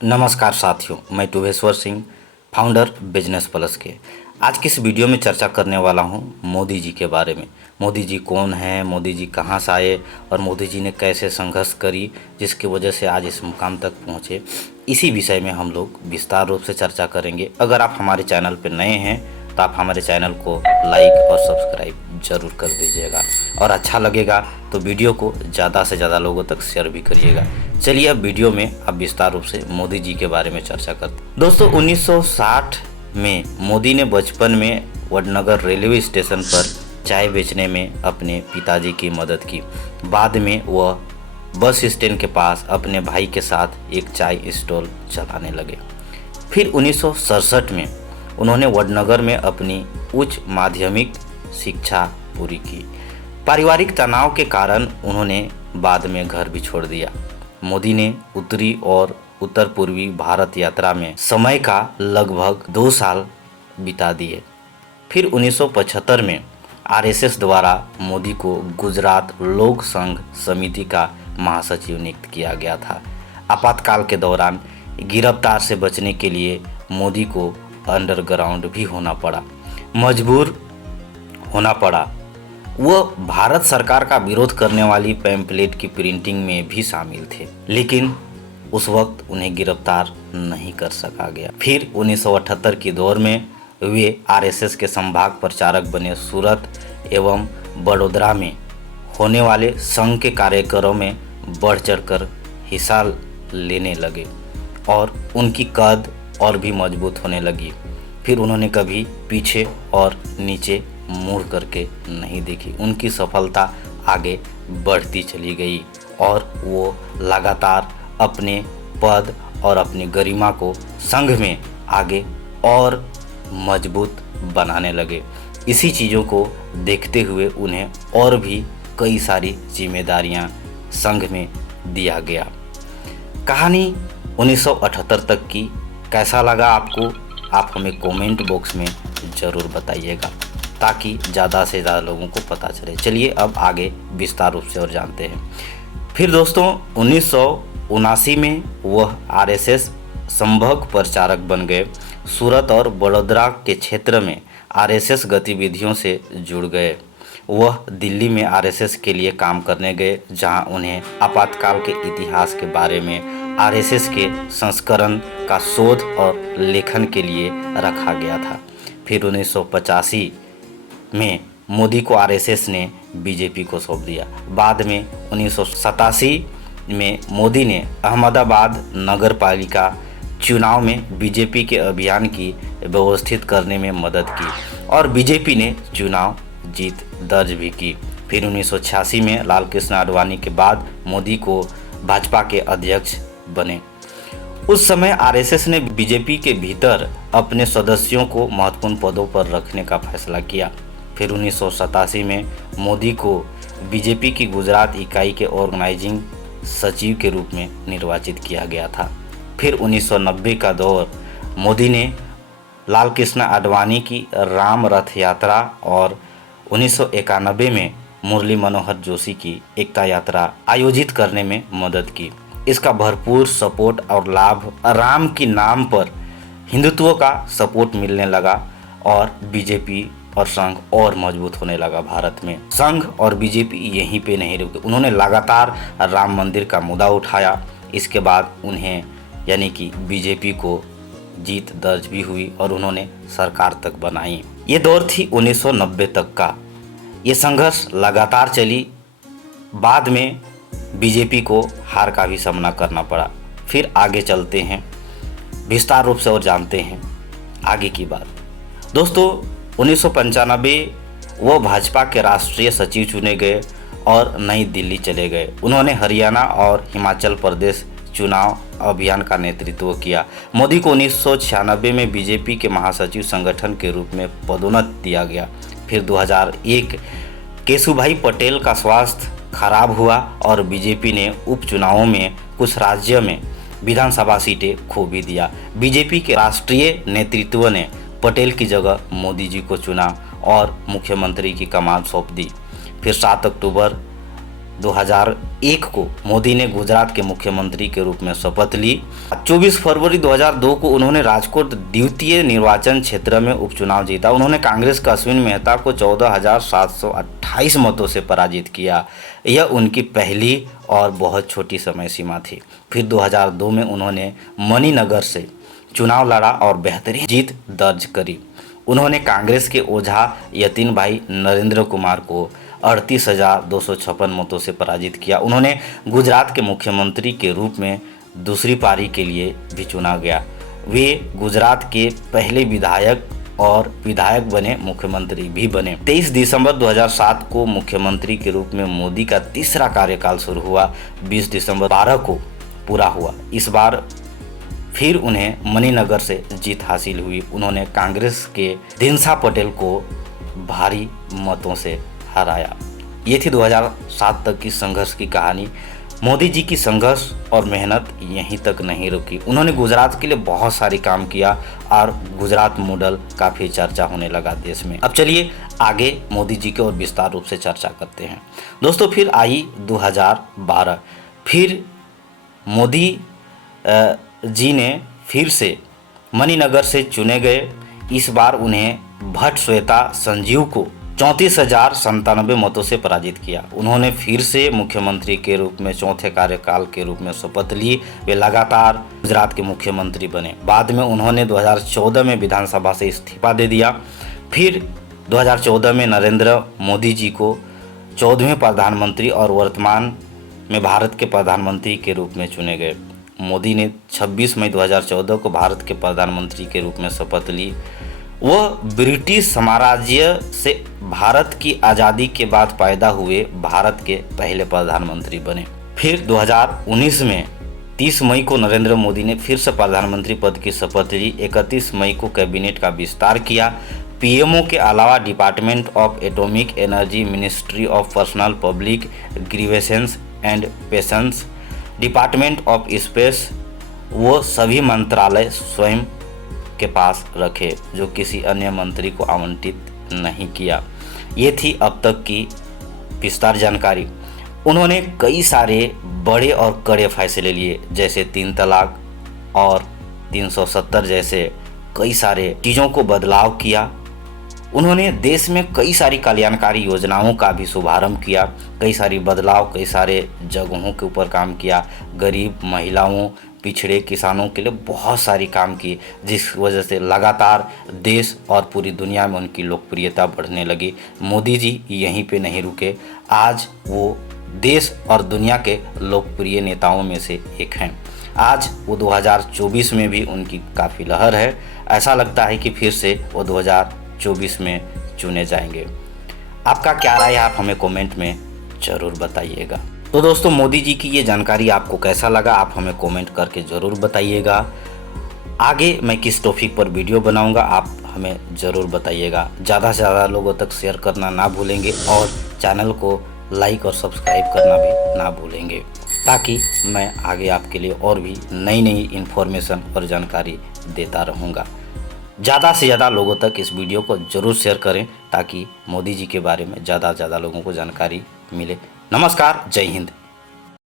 नमस्कार साथियों, मैं टुभेश्वर सिंह, फाउंडर बिजनेस प्लस के। आज की इस वीडियो में चर्चा करने वाला हूं मोदी जी के बारे में। मोदी जी कौन हैं, मोदी जी कहां से आए और मोदी जी ने कैसे संघर्ष करी जिसकी वजह से आज इस मुकाम तक पहुंचे। इसी विषय में हम लोग विस्तार रूप से चर्चा करेंगे। अगर आप हमारे चैनल पर नए हैं तो आप हमारे चैनल को लाइक और सब्सक्राइब जरूर कर दीजिएगा और अच्छा लगेगा तो वीडियो को ज़्यादा से ज़्यादा लोगों तक शेयर भी करिएगा। चलिए अब वीडियो में अब विस्तार रूप से मोदी जी के बारे में चर्चा करते हैं। दोस्तों 1960 में मोदी ने बचपन में वडनगर रेलवे स्टेशन पर चाय बेचने में अपने पिताजी की मदद की। बाद में वह बस स्टैंड के पास अपने भाई के साथ एक चाय स्टॉल चलाने लगे। फिर 1967 में उन्होंने वडनगर में अपनी उच्च माध्यमिक शिक्षा पूरी की। पारिवारिक तनाव के कारण उन्होंने बाद में घर भी छोड़ दिया। मोदी ने उत्तरी और उत्तर पूर्वी भारत यात्रा में समय का लगभग 2 साल बिता दिए। फिर 1975 में आरएसएस द्वारा मोदी को गुजरात लोक संघ समिति का महासचिव नियुक्त किया गया था। आपातकाल के दौरान गिरफ्तार से बचने के लिए मोदी को अंडरग्राउंड भी मजबूर होना पड़ा। वह भारत सरकार का विरोध करने वाली पैम्फलेट की प्रिंटिंग में भी शामिल थे, लेकिन उस वक्त उन्हें गिरफ्तार नहीं कर सका गया। फिर 1978 की दौर में वे आरएसएस के संभाग प्रचारक बने। सूरत एवं बड़ोदरा में होने वाले संघ के कार्यक्रमों में बढ़ चढ़कर हिस्सा लेने लगे और उनकी कद और भी मजबूत होने लगी। फिर उन्होंने कभी पीछे और नीचे मुड़ करके नहीं देखी। उनकी सफलता आगे बढ़ती चली गई और वो लगातार अपने पद और अपनी गरिमा को संघ में आगे और मजबूत बनाने लगे। इसी चीज़ों को देखते हुए उन्हें और भी कई सारी जिम्मेदारियां संघ में दिया गया। कहानी 1978 तक की कैसा लगा आपको, आप हमें कमेंट बॉक्स में ज़रूर बताइएगा ताकि ज़्यादा से ज़्यादा लोगों को पता चले। चलिए अब आगे विस्तार रूप से और जानते हैं। फिर दोस्तों 1979 में वह आरएसएस संभाग प्रचारक बन गए। सूरत और बड़ोदरा के क्षेत्र में आरएसएस गतिविधियों से जुड़ गए। वह दिल्ली में आरएसएस के लिए काम करने गए, जहां उन्हें आपातकाल के इतिहास के बारे में आरएसएस के संस्करण का शोध और लेखन के लिए रखा गया था। फिर 1985 में मोदी को आरएसएस ने बीजेपी को सौंप दिया। बाद में 1987 में मोदी ने अहमदाबाद नगर पालिका चुनाव में बीजेपी के अभियान की व्यवस्थित करने में मदद की और बीजेपी ने चुनाव जीत दर्ज भी की। फिर 1986 में लाल कृष्ण आडवाणी के बाद मोदी को भाजपा के अध्यक्ष बने। उस समय आरएसएस ने बीजेपी के भीतर अपने सदस्यों को महत्वपूर्ण पदों पर रखने का फैसला किया। फिर 1987 में मोदी को बीजेपी की गुजरात इकाई के ऑर्गेनाइजिंग सचिव के रूप में निर्वाचित किया गया था। फिर 1990 का दौर मोदी ने लाल कृष्ण आडवाणी की राम रथ यात्रा और 1991 में मुरली मनोहर जोशी की एकता यात्रा आयोजित करने में मदद की। इसका भरपूर सपोर्ट और लाभ राम के नाम पर हिंदुत्व का सपोर्ट मिलने लगा और बीजेपी और संघ और मजबूत होने लगा। भारत में संघ और बीजेपी यहीं पे नहीं रुके, उन्होंने लगातार राम मंदिर का मुद्दा उठाया। इसके बाद उन्हें यानी कि बीजेपी को जीत दर्ज भी हुई और उन्होंने सरकार तक बनाई। ये दौर थी 1990 तक का। ये संघर्ष लगातार चली। बाद में बीजेपी को हार का भी सामना करना पड़ा। फिर आगे चलते हैं, विस्तार रूप से और जानते हैं आगे की बात। दोस्तों 1995 वो भाजपा के राष्ट्रीय सचिव चुने गए और नई दिल्ली चले गए। उन्होंने हरियाणा और हिमाचल प्रदेश चुनाव अभियान का नेतृत्व किया। मोदी को 1996 में बीजेपी के महासचिव संगठन के रूप में पदोन्नत दिया गया। फिर 2001 केशुभाई पटेल का स्वास्थ्य खराब हुआ और बीजेपी ने उपचुनावों में कुछ राज्यों में विधानसभा सीटें खो भी दिया। बीजेपी के राष्ट्रीय नेतृत्व ने पटेल की जगह मोदी जी को चुना और मुख्यमंत्री की कमान सौंप दी। फिर 7 अक्टूबर 2001 को मोदी ने गुजरात के मुख्यमंत्री के रूप में शपथ ली। 24 फरवरी 2002 को उन्होंने राजकोट द्वितीय निर्वाचन क्षेत्र में उपचुनाव जीता। उन्होंने कांग्रेस का अश्विन मेहता को 14,728 मतों से पराजित किया। यह उनकी पहली और बहुत छोटी समय सीमा थी। फिर 2002 में उन्होंने मणिनगर से चुनाव लड़ा और बेहतरीन जीत दर्ज करी। उन्होंने कांग्रेस के ओझा यतीन भाई नरेंद्र कुमार को 38,256 मतों से पराजित किया। उन्होंने गुजरात के मुख्यमंत्री के रूप में दूसरी पारी के लिए भी चुना गया। वे गुजरात के पहले विधायक और विधायक बने, मुख्यमंत्री भी बने। 23 दिसंबर 2007 को मुख्यमंत्री के रूप में मोदी का तीसरा कार्यकाल शुरू हुआ। 20 दिसंबर 12 को पूरा हुआ। इस बार फिर उन्हें मणिनगर से जीत हासिल हुई। उन्होंने कांग्रेस के दिनसा पटेल को भारी मतों से हराया। ये थी 2007 तक की संघर्ष की कहानी। मोदी जी की संघर्ष और मेहनत यहीं तक नहीं रुकी। उन्होंने गुजरात के लिए बहुत सारी काम किया और गुजरात मॉडल काफ़ी चर्चा होने लगा देश में। अब चलिए आगे मोदी जी के और विस्तार रूप से चर्चा करते हैं। दोस्तों, फिर आई 2012। फिर मोदी जी ने फिर से मणिनगर से चुने गए। इस बार उन्हें भट्ट श्वेता संजीव को 34,097 मतों से पराजित किया। उन्होंने फिर से मुख्यमंत्री के रूप में चौथे कार्यकाल के रूप में शपथ ली। वे लगातार गुजरात के मुख्यमंत्री बने। बाद में उन्होंने 2014 में विधानसभा से इस्तीफा दे दिया। फिर 2014 में नरेंद्र मोदी जी को 14वें प्रधानमंत्री और वर्तमान में भारत के प्रधानमंत्री के रूप में चुने गए। मोदी ने 26 मई 2014 को भारत के प्रधानमंत्री के रूप में शपथ ली। वह ब्रिटिश साम्राज्य से भारत की आज़ादी के बाद पैदा हुए भारत के पहले प्रधानमंत्री बने। फिर 2019 में 30 मई को नरेंद्र मोदी ने फिर से प्रधानमंत्री पद की शपथ ली। 31 मई को कैबिनेट का विस्तार किया। पीएमओ के अलावा department of atomic energy, ministry of personnel public grievances and pensions, department of space, वो सभी मंत्रालय स्वयं के पास रखे, जो किसी अन्य मंत्री को आवंटित नहीं किया। ये थी अब तक की विस्तार जानकारी। उन्होंने कई सारे बड़े और कड़े फैसले लिए, जैसे 3 तलाक और 370 जैसे कई सारे चीज़ों को बदलाव किया। उन्होंने देश में कई सारी कल्याणकारी योजनाओं का भी शुभारंभ किया। कई सारी बदलाव, कई सारे जगहों के ऊपर काम किया। गरीब, महिलाओं, पिछड़े, किसानों के लिए बहुत सारी काम की, जिस वजह से लगातार देश और पूरी दुनिया में उनकी लोकप्रियता बढ़ने लगी। मोदी जी यहीं पे नहीं रुके। आज वो देश और दुनिया के लोकप्रिय नेताओं में से एक हैं। आज वो 2024 में भी उनकी काफ़ी लहर है। ऐसा लगता है कि फिर से वो 2024 में चुने जाएंगे। आपका क्या राय है, आप हमें कमेंट में ज़रूर बताइएगा। तो दोस्तों, मोदी जी की ये जानकारी आपको कैसा लगा, आप हमें कमेंट करके ज़रूर बताइएगा। आगे मैं किस टॉपिक पर वीडियो बनाऊंगा, आप हमें ज़रूर बताइएगा। ज़्यादा से ज़्यादा लोगों तक शेयर करना ना भूलेंगे और चैनल को लाइक और सब्सक्राइब करना भी ना भूलेंगे, ताकि मैं आगे आपके लिए और भी नई नई इन्फॉर्मेशन और जानकारी देता रहूँगा। ज़्यादा से ज़्यादा लोगों तक इस वीडियो को ज़रूर शेयर करें, ताकि मोदी जी के बारे में ज़्यादा से ज़्यादा लोगों को जानकारी मिले। नमस्कार, जय हिंद।